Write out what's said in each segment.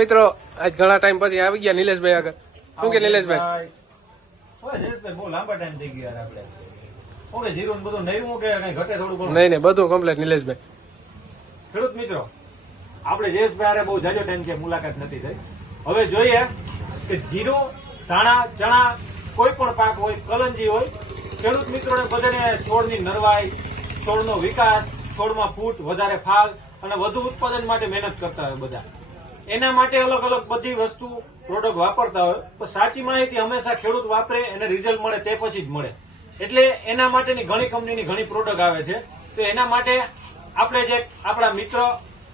મિત્રો આજ ઘણા ટાઈમ પછી આવી ગયા નિલેશભાઈ આગળ. શું કે નિલેશભાઈ? બહુ લાંબા ટાઈમ થઈ ગયા આપણે. ઓકે જીરો બધું નવું કે કઈ ઘટે થોડું ઘણું? નહીં બધું કમ્પ્લીટ નિલેશભાઈ. ખેડૂત મિત્રો, આપણે જયેશભાઈ બહુ જાજો ટાઈમ કે મુલાકાત નથી થઈ. હવે જોઈએ કે જીરો, ધાણા, ચણા, કોઈ પણ પાક હોય, કલંજી હોય, ખેડૂત મિત્રોને બધાને છોડની નરવાઈ, છોડનો વિકાસ, છોડમાં ફૂટ, વધારે ફાલ અને વધુ ઉત્પાદન માટે મહેનત કરતા હોય બધા. એના માટે અલગ અલગ બધી વસ્તુ પ્રોડક્ટ વાપરતા હોય, પણ સાચી માહિતી હંમેશા ખેડૂત વાપરે એને રિઝલ્ટ મળે તે પછી જ મળે. એટલે એના માટેની ઘણી કંપનીની ઘણી પ્રોડક્ટ આવે છે. તો એના માટે આપણે જે આપણા મિત્ર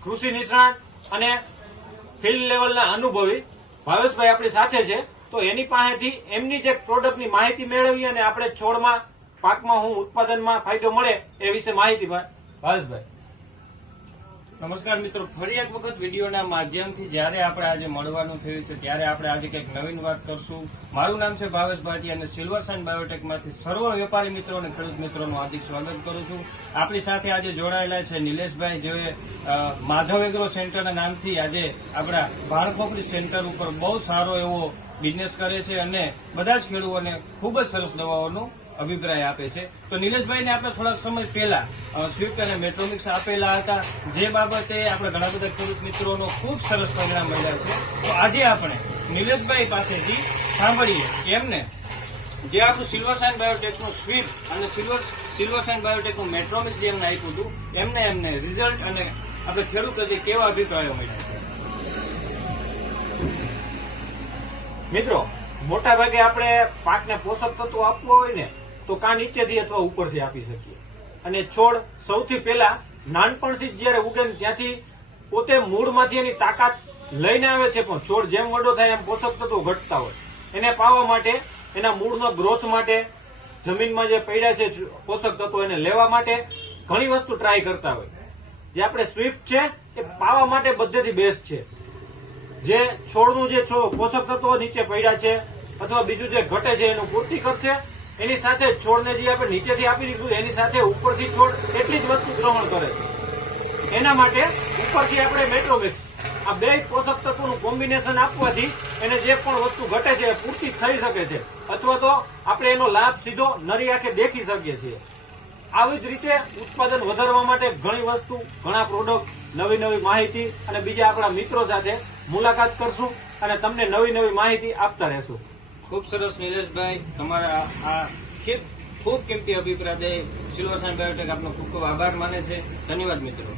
કૃષિ નિષ્ણાત અને ફિલ્ડ લેવલના અનુભવી ભાવેશભાઈ આપણી સાથે છે. તો એની પાસેથી એમની જે પ્રોડક્ટની માહિતી મેળવી અને આપણે છોડમાં પાકમાં હું ઉત્પાદનમાં ફાયદો મળે એ વિશે માહિતી ભાવેશભાઈ. નમસ્કાર મિત્રો, ફરી એક વખત વિડીયોના માધ્યમથી જયારે આપણે આજે મળવાનું થયું છે ત્યારે આપણે આજે કંઈક નવીન વાત કરશું. મારું નામ છે ભાવેશ ભાટી અને સિલ્વર સાઇન બાયોટેકમાંથી સર્વ વેપારી મિત્રો અને ખેડૂત મિત્રોનું હાર્દિક સ્વાગત કરું છું. આપણી સાથે આજે જોડાયેલા છે નિલેશભાઈ, જે માધવ એગ્રો સેન્ટરના નામથી આજે આપણા ભાણખોપરી સેન્ટર ઉપર બહુ સારો એવો બિઝનેસ કરે છે અને બધા જ ખેડૂતોને ખૂબ જ સરસ દવાઓનું અભિપ્રાય આપે છે. તો નિલેશભાઈને આપણે થોડાક સમય પહેલા સ્વિફ્ટ અને મેટ્રોમિક્સ આપેલા હતા, જે બાબતે આપણે ઘણા બધા ખેડૂત મિત્રોનો ખૂબ સરસ પરિણામ મળ્યા છે. તો આજે આપણે નિલેશભાઈ પાસેથી સાંભળીએ કે એમને જે આપણું સિલ્વર સાઇન બાયોટેકનું સ્વિફ્ટ અને સિલ્વર સાઇન બાયોટેકનું મેટ્રોમિક્સ જે એમને આપ્યું હતું એમને રિઝલ્ટ અને આપણે ખેડૂત પ્રત્યે કેવા અભિપ્રાયો મળ્યા છે. મિત્રો, મોટા ભાગે આપણે પાકને પોષક તત્વો આપવું હોય ને તો કાં નીચેથી અથવા ઉપરથી આપી શકીએ. અને છોડ સૌથી પહેલા નાનપણથી જ જયારે ઉગે ત્યાંથી પોતે મૂળમાંથી એની તાકાત લઈને આવે છે, પણ છોડ જેમ વડો થાય એમ પોષક તત્વો ઘટતા હોય. એને પાવા માટે, એના મૂળનો ગ્રોથ માટે, જમીનમાં જે પડ્યા છે પોષક તત્વો એને લેવા માટે ઘણી વસ્તુ ટ્રાય કરતા હોય. જે આપણે સ્વિફ્ટ છે એ પાવા માટે બધેથી બેસ્ટ છે. જે છોડનું જે પોષક તત્વો નીચે પડ્યા છે અથવા બીજું જે ઘટે છે એનું પૂર્તિ કરશે. એની સાથે છોડને જે આપણે નીચેથી આપી દીધું એની સાથે ઉપરથી છોડ એટલી જ વસ્તુ ગ્રહણ કરે છે. એના માટે ઉપરથી આપણે મેટ્રોમિક્સ આ બે પોષક તત્વોનું કોમ્બિનેશન આપવાથી એને જે પણ વસ્તુ ઘટે છે એ પૂર્તિ થઈ શકે છે, અથવા તો આપણે એનો લાભ સીધો નરી આંખે દેખી શકીએ છીએ. આવી જ રીતે ઉત્પાદન વધારવા માટે ઘણી વસ્તુ, ઘણા પ્રોડક્ટ, નવી નવી માહિતી અને બીજા આપણા મિત્રો સાથે મુલાકાત કરશું અને તમને નવી નવી માહિતી આપતા રહેશું. ખૂબ સરસ નિલેશભાઈ, તમારા આ ખૂબ કિંમતી અભિપ્રાય સિલ્વર સાઇન બાયોટેક આપનો ખૂબ ખૂબ આભાર માને છે. ધન્યવાદ મિત્રો.